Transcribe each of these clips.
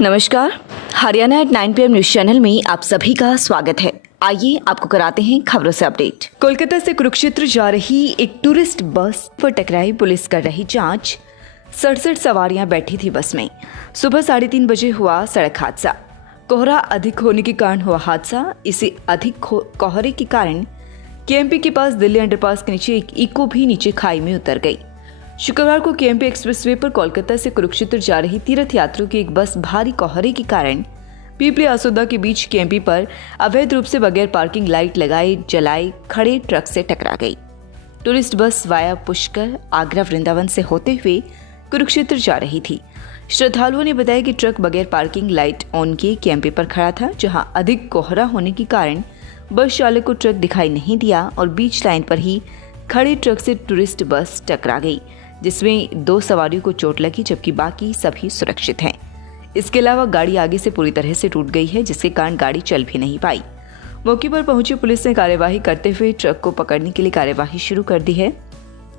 नमस्कार, Haryana at 9 PM news channel में आप सभी का स्वागत है। आइए आपको कराते हैं खबरों से अपडेट। कोलकाता से कुरुक्षेत्र जा रही एक टूरिस्ट बस पर टकराई, पुलिस कर रही जांच। 67 सवारियां बैठी थी बस में। सुबह 3:30 बजे हुआ सड़क हादसा। कोहरा अधिक होने के कारण हुआ हादसा। इसी अधिक कोहरे के कारण केएमपी के पास दिल्ली अंडरपास के नीचे एक इको भी नीचे खाई में उतर गई। शुक्रवार को केएमपी एक्सप्रेसवे पर कोलकाता से कुरुक्षेत्र जा रही तीर्थ यात्रियों की एक बस भारी कोहरे के कारण पीपली आसोदा के बीच केएमपी पर अवैध रूप से बगैर पार्किंग लाइट लगाए जलाए खड़े ट्रक से टकरा गई। Tourist bus via Pushkar Agra Vrindavan से होते हुए कुरुक्षेत्र जा रही थी। श्रद्धालुओं ने बताया कि ट्रक बगैर पार्किंग लाइट ऑन किए केएमपी पर खड़ा था, जहां अधिक कोहरा होने के कारण बस चालक को ट्रक दिखाई नहीं दिया और बीच लाइन पर ही खड़े ट्रक से टूरिस्ट बस टकरा गई, जिसमें 2 सवारियों को चोट लगी जबकि बाकी सभी सुरक्षित हैं। इसके अलावा गाड़ी आगे से पूरी तरह से टूट गई है, जिसके कारण गाड़ी चल भी नहीं पाई। मौके पर पहुंची पुलिस ने कार्यवाही करते हुए ट्रक को पकड़ने के लिए कार्यवाही शुरू कर दी है।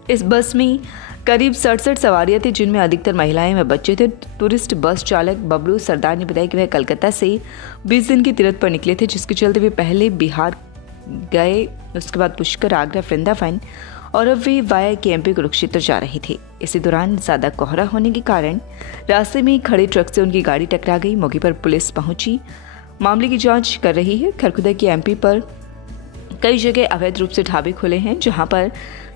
इस बस में करीब 67 सवारियां थी, जिनमें अधिकतर महिलाएं व बच्चे थे। टूरिस्ट बस चालक बबलू सरदार ने बताया कि वह कलकत्ता से 20 दिन की तीर्थ पर निकले थे, जिसके चलते वे पहले बिहार गए, उसके बाद पुष्कर आगरा वृंदावन और अब वे वाया केएमपी कुरुक्षेत्र जा रहे थे। इसी दौरान ज्यादा कोहरा होने के कारण रास्ते में खड़े ट्रक से उनकी गाड़ी टकरा गई। मौके पर पुलिस पहुंची, मामले की जांच कर रही है। खरखुदा के एमपी पर कई जगह अवैध रूप से ढाबे खुले हैं, जहां पर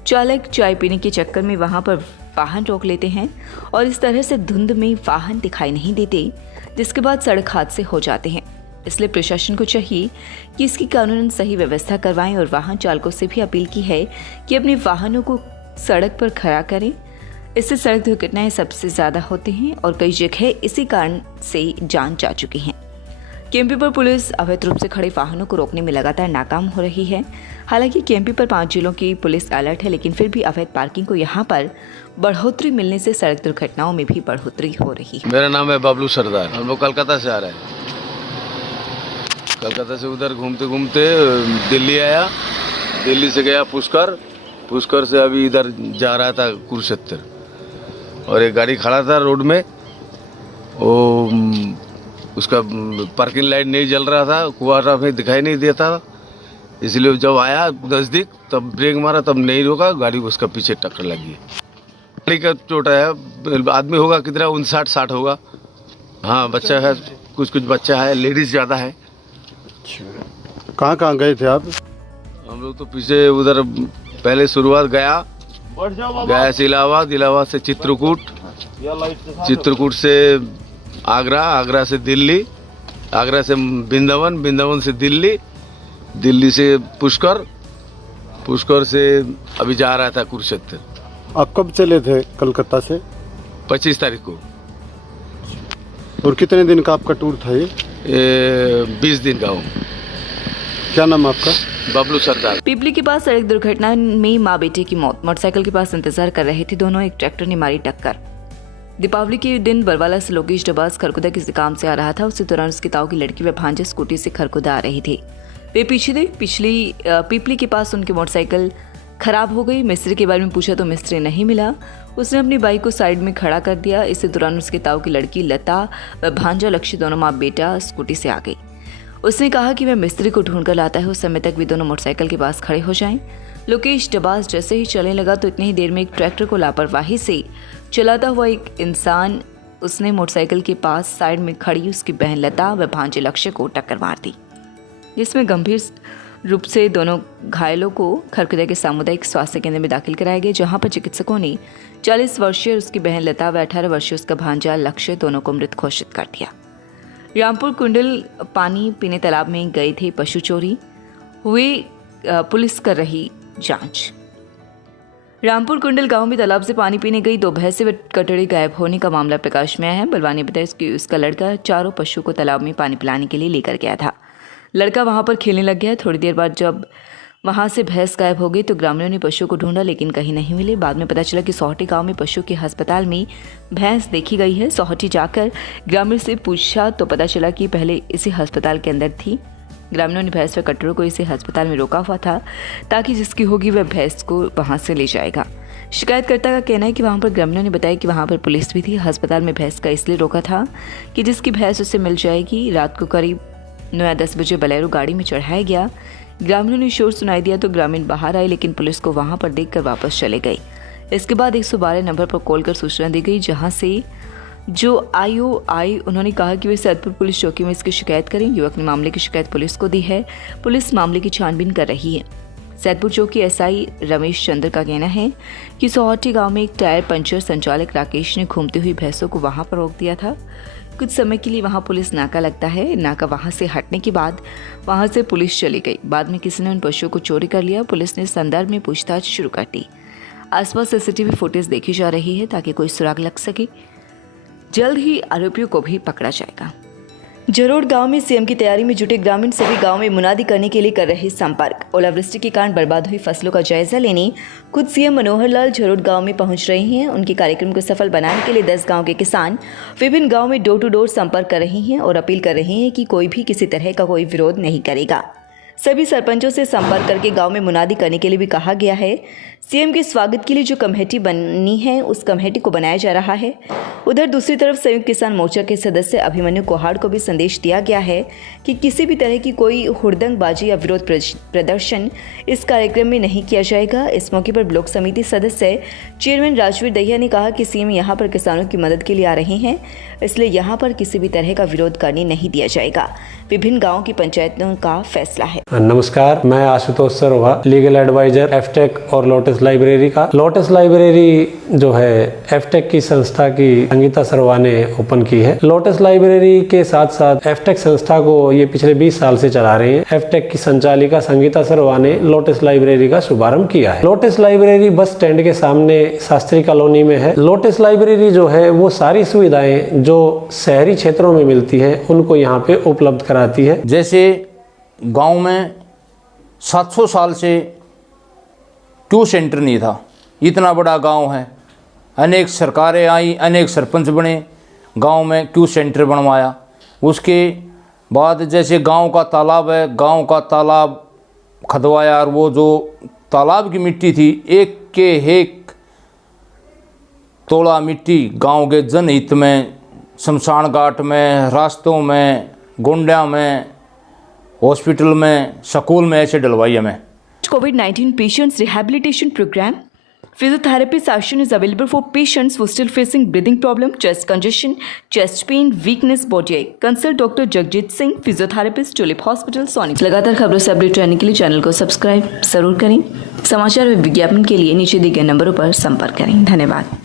चालक चाय पीने के चक्कर में वहां पर वाहन रोक लेते हैं और इस तरह से धुंध में वाहन दिखाई नहीं देते, जिसके बाद सड़क हादसे हो जाते हैं। इसलिए प्रशासन को चाहिए कि इसकी कानूनन सही व्यवस्था करवाएं और वाहन चालकों से भी अपील की है कि अपने वाहनों को सड़क पर खड़ा करें। इससे सड़क दुर्घटनाएं सबसे ज्यादा होती हैं और कई जगह इसी कारण से जान जा चुकी हैं। केएमपी पर पुलिस अवैध रूप से खड़े वाहनों को रोकने में लगातार नाकाम हो रही है। हालांकि केएमपी पर 5 जिलों की पुलिस अलर्ट है, लेकिन फिर भी अवैध पार्किंग को यहाँ पर बढ़ोतरी मिलने से सड़क दुर्घटनाओं में भी बढ़ोतरी हो रही है। मेरा नाम है बबलू सरदार, हम लोग कलकत्ता से आ रहे हैं। कलकत्ता से उधर घूमते घूमते दिल्ली आया, दिल्ली से गया पुष्कर, पुष्कर से अभी इधर जा रहा था कुरुक्षेत्र और एक गाड़ी खड़ा था रोड में। वो उसका पार्किंग लाइट नहीं जल रहा था, कुआरा में दिखाई नहीं देता, इसलिए जब आया नज़दीक तब ब्रेक मारा, तब नहीं रोका, गाड़ी उसका पीछे टक्कर लगी। गाड़ी का चोट है, आदमी होगा कितना 59-60 होगा। हाँ, बच्चा है, कुछ बच्चा है, लेडीज ज़्यादा है। कहाँ गए थे आप? हम लोग तो पीछे उधर पहले शुरुआत गया से इलाहाबाद से चित्रकूट, चित्रकूट से आगरा, आगरा से दिल्ली, आगरा से वृंदावन, वृंदावन से दिल्ली, दिल्ली से पुष्कर, पुष्कर से अभी जा रहा था कुरुक्षेत्र। आप कब चले थे कलकत्ता से? 25 तारीख को। और कितने दिन का आपका टूर था ये? 20 दिन का हूँ। क्या नाम आपका? बबलू सरदार। पीपली के पास सड़क दुर्घटना में मां बेटे की मौत। मोटरसाइकिल के पास इंतजार कर रहे थे दोनों, एक ट्रैक्टर ने मारी टक्कर। दीपावली के दिन बरवाला से लोकेश डबास खरखुदा किसी काम से आ रहा था। उसी दौरान उसके ताऊ की लड़की व भांजे स्कूटी से खरखुदा आ रही थी। वे पीछे थे। पीपली के पास उनकी मोटरसाइकिल खराब हो गई। मिस्त्री के बारे में पूछा तो मिस्त्री नहीं मिला। उसने अपनी बाइक को साइड में खड़ा कर दिया। इसी दौरान उसके ताऊ की लड़की लता व भांजा लक्ष्य दोनों माँ बेटा स्कूटी से आ गई। उसने कहा कि वह मिस्त्री को ढूंढ कर लाता है, उस समय तक वे दोनों मोटरसाइकिल के पास खड़े हो जाएं। लोकेश डबास जैसे ही चलने लगा तो इतनी ही देर में एक ट्रैक्टर को लापरवाही से चलाता हुआ एक इंसान उसने मोटरसाइकिल के पास साइड में खड़ी उसकी बहन लता व भांजे लक्ष्य को टक्कर मार दी, जिसमें गंभीर रूप से दोनों घायलों को खरखुदा के सामुदायिक स्वास्थ्य केंद्र में दाखिल कराया गया, जहां पर चिकित्सकों ने 40 वर्षीय उसकी बहन लता व 18 वर्षीय उसका भांजा लक्ष्य दोनों को मृत घोषित कर दिया। रामपुर कुंडल पानी पीने तालाब में गए थे पशु चोरी हुए, पुलिस कर रही जांच। रामपुर कुंडल गांव में तालाब से पानी पीने गई 2 भैंसें व कटड़ी गायब होने का मामला प्रकाश में आया है। बलवान ने बताया कि उसका लड़का 4 पशु को तालाब में पानी पिलाने के लिए लेकर गया था। लड़का वहां पर खेलने लग गया। थोड़ी देर बाद जब वहां से भैंस गायब हो गई तो ग्रामीणों ने पशु को ढूंढा, लेकिन कहीं नहीं मिले। बाद में पता चला कि सोहटी गांव में पशु के अस्पताल में भैंस देखी गई है। सोहटी जाकर ग्रामीण से पूछा तो पता चला कि पहले इसी अस्पताल के अंदर थी। ग्रामीणों ने भैंस व कटरों को इसे अस्पताल में रोका हुआ था ताकि जिसकी होगी वह भैंस को वहां से ले जाएगा। शिकायतकर्ता का कहना है कि वहां पर ग्रामीणों ने बताया कि वहां पर पुलिस भी थी। अस्पताल में भैंस का इसलिए रोका था कि जिसकी भैंस उसे मिल जाएगी। रात को करीब 9 या 10 बजे बलेरो गाड़ी में चढ़ाया गया। ग्रामीणों ने शोर सुनाई दिया तो ग्रामीण बाहर आए, लेकिन पुलिस को वहां पर देखकर वापस चले गई। इसके बाद 112 नंबर पर कॉल कर सूचना दी गई, जहां से जो आईओ आई उन्होंने कहा कि वे सैदपुर पुलिस चौकी में इसकी शिकायत करें। युवक ने मामले की शिकायत पुलिस को दी है। पुलिस मामले की छानबीन कर रही है। सैदपुर चौकी एसआई रमेश चंद्र का कहना है कि सोहौटी गांव में एक टायर पंचर संचालक राकेश ने घूमती हुई भैंसों को वहां पर रोक दिया था। कुछ समय के लिए वहां पुलिस नाका लगता है। नाका वहां से हटने के बाद वहां से पुलिस चली गई। बाद में किसी ने उन पशुओं को चोरी कर लिया। पुलिस ने इस संदर्भ में पूछताछ शुरू कर दी। आसपास सीसीटीवी फुटेज देखी जा रही है ताकि कोई सुराग लग सके। जल्द ही आरोपियों को भी पकड़ा जाएगा। जरोड़ गांव में सीएम की तैयारी में जुटे ग्रामीण सभी गांव में मुनादी करने के लिए कर रहे संपर्क। ओलावृष्टि के कारण बर्बाद हुई फसलों का जायजा लेने खुद सीएम मनोहर लाल जरोड़ गांव में पहुंच रहे हैं। उनके कार्यक्रम को सफल बनाने के लिए 10 गांव के किसान विभिन्न गांव में डोर टू डोर संपर्क कर रहे हैं और अपील कर रहे हैं कि कोई भी किसी तरह का कोई विरोध नहीं करेगा। सभी सरपंचों से संपर्क करके गांव में मुनादी करने के लिए भी कहा गया है। सीएम के स्वागत के लिए जो कमेटी बनी है उस कमेटी को बनाया जा रहा है। उधर दूसरी तरफ संयुक्त किसान मोर्चा के सदस्य अभिमन्यु कोहाड़ को भी संदेश दिया गया है कि किसी भी तरह की कोई हुड़दंगबाजी या विरोध प्रदर्शन इस कार्यक्रम में नहीं किया जाएगा। इस मौके पर ब्लॉक समिति सदस्य चेयरमैन राजवीर दहिया ने कहा कि सीएम यहाँ पर किसानों की मदद के लिए आ रहे हैं, इसलिए यहाँ पर किसी भी तरह का विरोध करने नहीं दिया जाएगा। विभिन्न गाँव की पंचायतों का फैसला है। नमस्कार, मैं आशुतोष सरोहा, लीगल एडवाइजर एफटेक और लोटस लाइब्रेरी का। लोटस लाइब्रेरी जो है एफटेक की संस्था की संगीता सरवा ने ओपन की है। लोटस लाइब्रेरी के साथ साथ एफटेक संस्था को ये पिछले 20 साल से चला रहे हैं। एफटेक की संचालिका संगीता सरवा ने लोटस लाइब्रेरी का शुभारंभ किया है। लोटस लाइब्रेरी बस स्टैंड के सामने शास्त्री कॉलोनी में है। लोटस लाइब्रेरी जो है वो सारी सुविधाएं जो शहरी क्षेत्रों में मिलती है उनको यहाँ पे उपलब्ध कराती है। जैसे गांव में 700 साल से ट्यूशन सेंटर नहीं था। इतना बड़ा गांव है, अनेक सरकारें आई, अनेक सरपंच बने, गांव में ट्यूशन सेंटर बनवाया। उसके बाद जैसे गांव का तालाब है, गांव का तालाब खदवाया और वो जो तालाब की मिट्टी थी एक के एक तोड़ा मिट्टी गांव के जनहित में, शमशान घाट में, रास्तों में, गोंडा में, हॉस्पिटल में, स्कूल में ऐसे डलवाई हमें। COVID-19 patients rehabilitation program. Physiotherapy session is available for patients who are still facing breathing problem, chest congestion, chest pain, weakness, body ache. Consult Dr. Jagjit Singh, physiotherapist, Tulip Hospital, Sonic. लगातार खबरों से update रहने के लिए channel को subscribe जरूर करें। समाचार व विज्ञापन के लिए नीचे दिए गए नंबरों पर संपर्क करें। धन्यवाद।